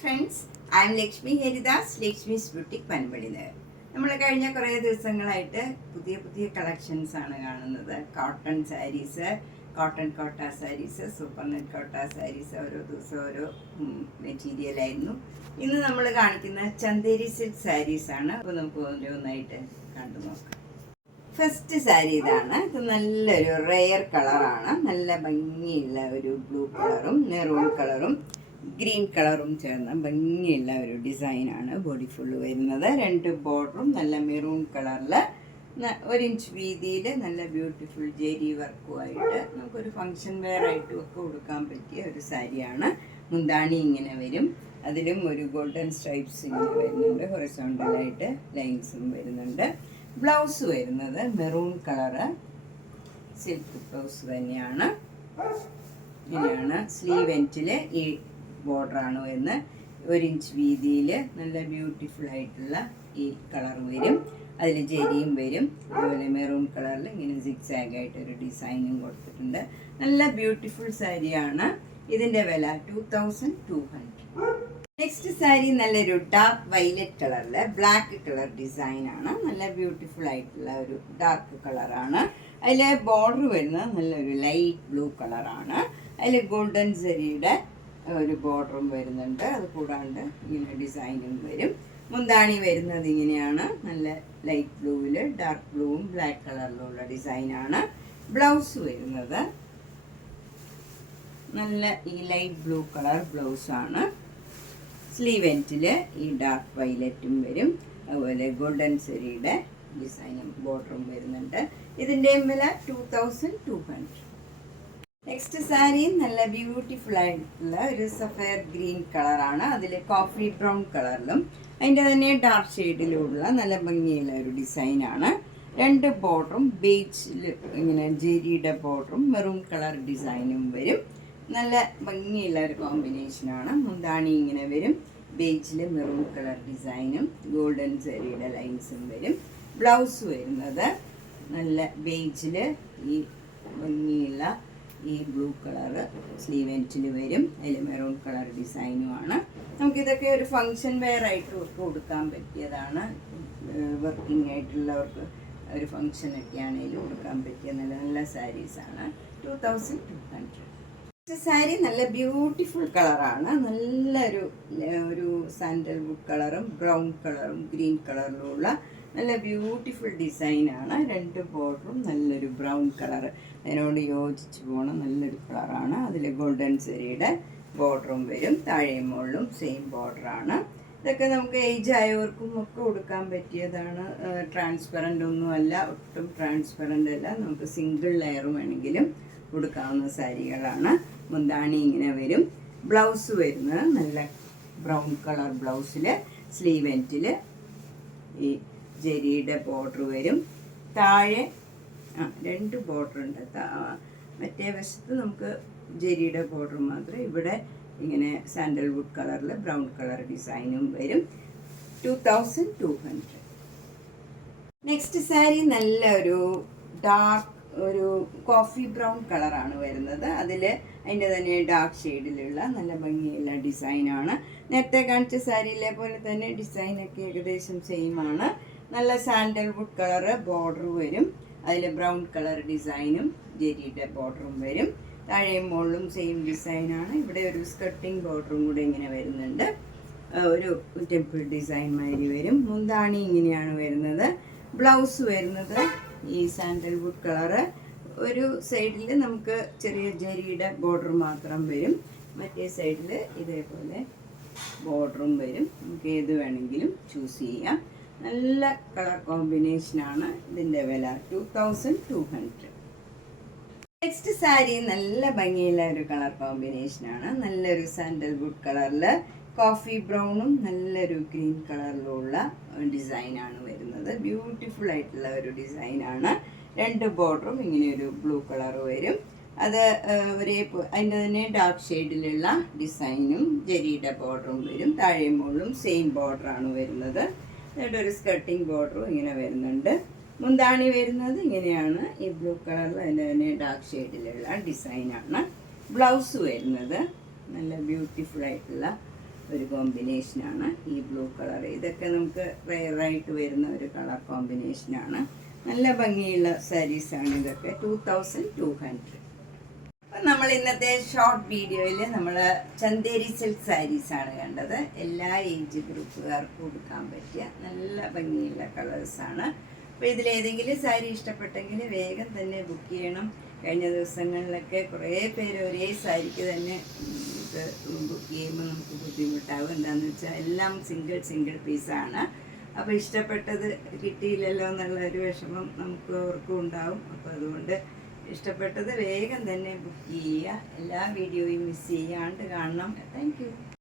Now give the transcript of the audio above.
Friends, I'm Lakshmi Haridas, Lakshmi's boutique പൻപടിന്. നമ്മൾ കഴിഞ്ഞ കുറേ ദിവസങ്ങളായിട്ട് പുതിയ പുതിയ കളക്ഷൻസ് ആണ് കാണുന്നത്. കോട്ടൺ സാരീസ്, കോട്ടൺ കോട്ട സാരീസ്, സൂപ്പർ നെറ്റ് കോട്ട സാരീസ്, ഓരോ ദിവസം ഓരോ മെറ്റീരിയലായിരുന്നു. ഇന്ന് നമ്മൾ കാണിക്കുന്ന ചന്തേരി സിൽക്ക് സാരീസാണ്. അപ്പോൾ നമുക്ക് ഓരോന്നായിട്ട് കണ്ടു നോക്കാം. ഫസ്റ്റ് സാരി ഇതാണ്. ഇത് നല്ലൊരു റെയർ കളറാണ്. നല്ല ഭംഗിയുള്ള ഒരു ബ്ലൂ കളറും മെറൂൺ കളറും ഗ്രീൻ കളറും ചേർന്ന ഭംഗിയുള്ള ഒരു ഡിസൈനാണ്. ബോഡി ഫുള്ള് വരുന്നത്. രണ്ട് ബോർഡറും നല്ല മെറൂൺ കളറിൽ 1 ഇഞ്ച് വീതിയിൽ നല്ല ബ്യൂട്ടിഫുൾ ജെരി വർക്കുമായിട്ട് നമുക്കൊരു ഫങ്ഷൻ വെയർ ആയിട്ടും ഒക്കെ കൊടുക്കാൻ പറ്റിയ ഒരു സാരിയാണ്. മുന്താണി ഇങ്ങനെ വരും. അതിലും ഒരു ഗോൾഡൻ സ്ട്രൈപ്സ് ഇങ്ങനെ വരുന്നുണ്ട്. ഹൊറിസോണ്ടലായിട്ട് ലൈൻസും വരുന്നുണ്ട്. ബ്ലൗസ് വരുന്നത് മെറൂൺ കളറ് സിൽക്ക് ബ്ലൗസ് തന്നെയാണ്. ഇങ്ങനെയാണ് സ്ലീവ് എൻഡിൽ ഈ ബോർഡറാണ് വരുന്നത്. 1 ഇഞ്ച് വീതിയിൽ നല്ല ബ്യൂട്ടിഫുൾ ആയിട്ടുള്ള ഈ കളർ വരും. അതിൽ ജെരിയും വരും. അതുപോലെ മെറൂൺ കളറിൽ ഇങ്ങനെ സിക്സാഗ് ആയിട്ടൊരു ഡിസൈനും കൊടുത്തിട്ടുണ്ട്. നല്ല ബ്യൂട്ടിഫുൾ സാരിയാണ്. ഇതിൻ്റെ വില 2200. നെക്സ്റ്റ് സാരി നല്ലൊരു ഡാർക്ക് വൈലറ്റ് കളറിൽ ബ്ലാക്ക് കളർ ഡിസൈനാണ്. നല്ല ബ്യൂട്ടിഫുൾ ആയിട്ടുള്ള ഒരു ഡാർക്ക് കളറാണ്. അതിൽ ബോർഡർ വരുന്നത് നല്ലൊരു ലൈറ്റ് ബ്ലൂ കളറാണ്. അതിൽ ഗോൾഡൻ സെരിയുടെ ഒരു ബോർഡറും വരുന്നുണ്ട്. അത് കൂടാണ്ട് ഇങ്ങനെ ഡിസൈനും വരും. മുന്താണി വരുന്നത് ഇങ്ങനെയാണ്. നല്ല ലൈറ്റ് ബ്ലൂവിൽ ഡാർക്ക് ബ്ലൂവും ബ്ലാക്ക് കളറിലുള്ള ഡിസൈനാണ്. ബ്ലൗസ് വരുന്നത് നല്ല ഈ ലൈറ്റ് ബ്ലൂ കളർ ബ്ലൗസാണ്. സ്ലീവ് എൻഡിൽ ഈ ഡാർക്ക് വൈലറ്റും വരും. അതുപോലെ ഗോൾഡൻ സെരിയുടെ ഡിസൈനും ബോർഡറും വരുന്നുണ്ട്. ഇതിൻ്റെയും വില 2200. നെക്സ്റ്റ് സാരി നല്ല ബ്യൂട്ടിഫുൾ ആയിട്ടുള്ള ഒരു സഫയർ ഗ്രീൻ കളറാണ്. അതിൽ കോഫി ബ്രൗൺ കളറിലും അതിൻ്റെ തന്നെ ഡാർക്ക് ഷെയ്ഡിലുള്ള നല്ല ഭംഗിയുള്ള ഒരു ഡിസൈനാണ്. രണ്ട് ബോർഡറും ബേജിൽ ഇങ്ങനെ ജെരിയുടെ ബോർഡറും മെറൂൺ കളർ ഡിസൈനും വരും. നല്ല ഭംഗിയുള്ള ഒരു കോമ്പിനേഷനാണ്. മുന്താണി ഇങ്ങനെ വരും. ബേജിൽ മെറൂൺ കളർ ഡിസൈനും ഗോൾഡൻ സെരിയുടെ ലൈൻസും വരും. ബ്ലൗസ് വരുന്നത് നല്ല ബേജിൽ ഈ ഭംഗിയുള്ള ഈ ബ്ലൂ കളറ് സ്ലീവ് എൻഡിൽ വരും. അതിൽ മെറൂൺ കളർ ഡിസൈനുമാണ്. നമുക്കിതൊക്കെ ഒരു ഫങ്ഷൻ വെയർ ആയിട്ട് കൊടുക്കാൻ പറ്റിയതാണ്. വർക്കിംഗ് ആയിട്ടുള്ളവർക്ക് ഒരു ഫങ്ഷനൊക്കെ ആണെങ്കിലും കൊടുക്കാൻ പറ്റിയ നല്ല നല്ല സാരീസാണ്. 2200. സാരി നല്ല ബ്യൂട്ടിഫുൾ കളറാണ്. നല്ലൊരു സാൻഡൽവുഡ് കളറും ബ്രൗൺ കളറും ഗ്രീൻ കളറിലുള്ള നല്ല ബ്യൂട്ടിഫുൾ ഡിസൈനാണ്. രണ്ട് ബോർഡറും നല്ലൊരു ബ്രൗൺ കളർ അതിനോട് യോജിച്ച് പോണ നല്ലൊരു കളറാണ്. അതിൽ ഗോൾഡൻ സെരിയുടെ ബോർഡറും വരും. താഴെയും മുകളിലും സെയിം ബോർഡറാണ്. ഇതൊക്കെ നമുക്ക് ഏജ് ആയവർക്കും ഒക്കെ കൊടുക്കാൻ പറ്റിയതാണ്. ട്രാൻസ്പെറൻ്റ് ഒന്നുമല്ല, ഒട്ടും ട്രാൻസ്പെറൻ്റ് അല്ല. നമുക്ക് സിംഗിൾ ലെയർ വേണമെങ്കിലും കൊടുക്കാവുന്ന സാരികളാണ്. മുന്താണി ഇങ്ങനെ വരും. ബ്ലൗസ് വരുന്നത് നല്ല ബ്രൗൺ കളർ ബ്ലൗസിൽ സ്ലീവ് എൻഡിൽ ഈ ജെരിയുടെ ബോർഡർ വരും. താഴെ 2 ബോർഡർ ഉണ്ട്. മറ്റേ വശത്ത് നമുക്ക് ജെരിയുടെ ബോർഡർ മാത്രം. ഇവിടെ ഇങ്ങനെ സാൻഡൽവുഡ് കളറിൽ ബ്രൗൺ കളർ ഡിസൈനും വരും. 2200. നെക്സ്റ്റ് സാരി നല്ലൊരു ഡാർക്ക് ഒരു കോഫി ബ്രൗൺ കളറാണ് വരുന്നത്. അതിൽ അതിൻ്റെ തന്നെ ഡാർക്ക് ഷെയ്ഡിലുള്ള നല്ല ഭംഗിയുള്ള ഡിസൈനാണ്. നേരത്തെ കാണിച്ച സാരിയിലെ പോലെ തന്നെ ഡിസൈനൊക്കെ ഏകദേശം സെയിം ആണ്. നല്ല സാൻഡൽവുഡ് കളറ് ബോർഡർ വരും. അതിൽ ബ്രൗൺ കളർ ഡിസൈനും ജെരിയുടെ ബോർഡറും വരും. താഴെയും മുകളിലും സെയിം ഡിസൈനാണ്. ഇവിടെ ഒരു സ്കർട്ടിങ് ബോർഡറും കൂടെ ഇങ്ങനെ വരുന്നുണ്ട്. ഒരു ടെമ്പിൾ ഡിസൈൻ മാതിരി വരും. മുന്താണി ഇങ്ങനെയാണ് വരുന്നത്. ബ്ലൗസ് വരുന്നത് ഈ സാൻഡൽവുഡ് കളറ്. ഒരു സൈഡിൽ നമുക്ക് ചെറിയ ജെരിയുടെ ബോർഡർ മാത്രം വരും. മറ്റേ സൈഡിൽ ഇതേപോലെ ബോർഡറും വരും. നമുക്ക് ഏത് വേണമെങ്കിലും ചൂസ് ചെയ്യാം. നല്ല കളർ കോമ്പിനേഷനാണ്. ഇതിൻ്റെ വില 2200. നെക്സ്റ്റ് സാരി നല്ല ഭംഗിയുള്ള ഒരു കളർ കോമ്പിനേഷനാണ്. നല്ലൊരു സാൻഡൽവുഡ് കളറിൽ കോഫി ബ്രൗണും നല്ലൊരു ഗ്രീൻ കളറിലുള്ള ഡിസൈനാണ് വരുന്നത്. ബ്യൂട്ടിഫുൾ ആയിട്ടുള്ള ഒരു ഡിസൈനാണ്. രണ്ട് ബോർഡറും ഇങ്ങനെ ഒരു ബ്ലൂ കളർ വരും. അത് അതിൻ്റെ തന്നെ ഡാർക്ക് ഷെയ്ഡിലുള്ള ഡിസൈനും ജെരിയുടെ ബോർഡറും വരും. താഴെയും മുകളിലും സെയിം ബോർഡറാണ് വരുന്നത്. എന്നിട്ട് ഒരു സ്കർട്ടിങ് ബോർഡറും ഇങ്ങനെ വരുന്നുണ്ട്. മുന്താണി വരുന്നത് ഇങ്ങനെയാണ്. ഈ ബ്ലൂ കളറിൽ അതിൻ്റെ തന്നെ ഡാർക്ക് ഷെയ്ഡിലുള്ള ഡിസൈനാണ്. ബ്ലൗസ് വരുന്നത് നല്ല ബ്യൂട്ടിഫുൾ ആയിട്ടുള്ള ഒരു കോമ്പിനേഷനാണ് ഈ ബ്ലൂ കളർ. ഇതൊക്കെ നമുക്ക് റെയറായിട്ട് വരുന്ന ഒരു കളർ കോമ്പിനേഷനാണ്. നല്ല ഭംഗിയുള്ള സാരീസാണ് ഇതൊക്കെ. 2200. അപ്പം നമ്മൾ ഇന്നത്തെ ഷോർട്ട് വീഡിയോയിൽ നമ്മൾ ചന്തേരി സിൽക്ക് സാരീസാണ് കണ്ടത്. എല്ലാ ഏജ് ഗ്രൂപ്പുകാർക്കും കൊടുക്കാൻ പറ്റിയ നല്ല ഭംഗിയുള്ള കളേഴ്സാണ്. അപ്പോൾ ഇതിലേതെങ്കിലും സാരി ഇഷ്ടപ്പെട്ടെങ്കിൽ വേഗം തന്നെ ബുക്ക് ചെയ്യണം. കഴിഞ്ഞ ദിവസങ്ങളിലൊക്കെ കുറേ പേര് ഒരേ സാരിക്ക് തന്നെ ഇത് ബുക്ക് ചെയ്യുമ്പോൾ നമുക്ക് ബുദ്ധിമുട്ടാവും. എന്താണെന്ന് വെച്ചാൽ എല്ലാം സിംഗിൾ പീസാണ്. അപ്പോൾ ഇഷ്ടപ്പെട്ടത് കിട്ടിയില്ലല്ലോ എന്നുള്ള ഒരു വിഷമം നമുക്ക് ഓർക്കും ഉണ്ടാവും. അപ്പോൾ അതുകൊണ്ട് ഇഷ്ടപ്പെട്ടത് വേഗം തന്നെ ബുക്ക് ചെയ്യുക. എല്ലാ വീഡിയോയും മിസ് ചെയ്യാണ്ട് കാണണം. Thank you.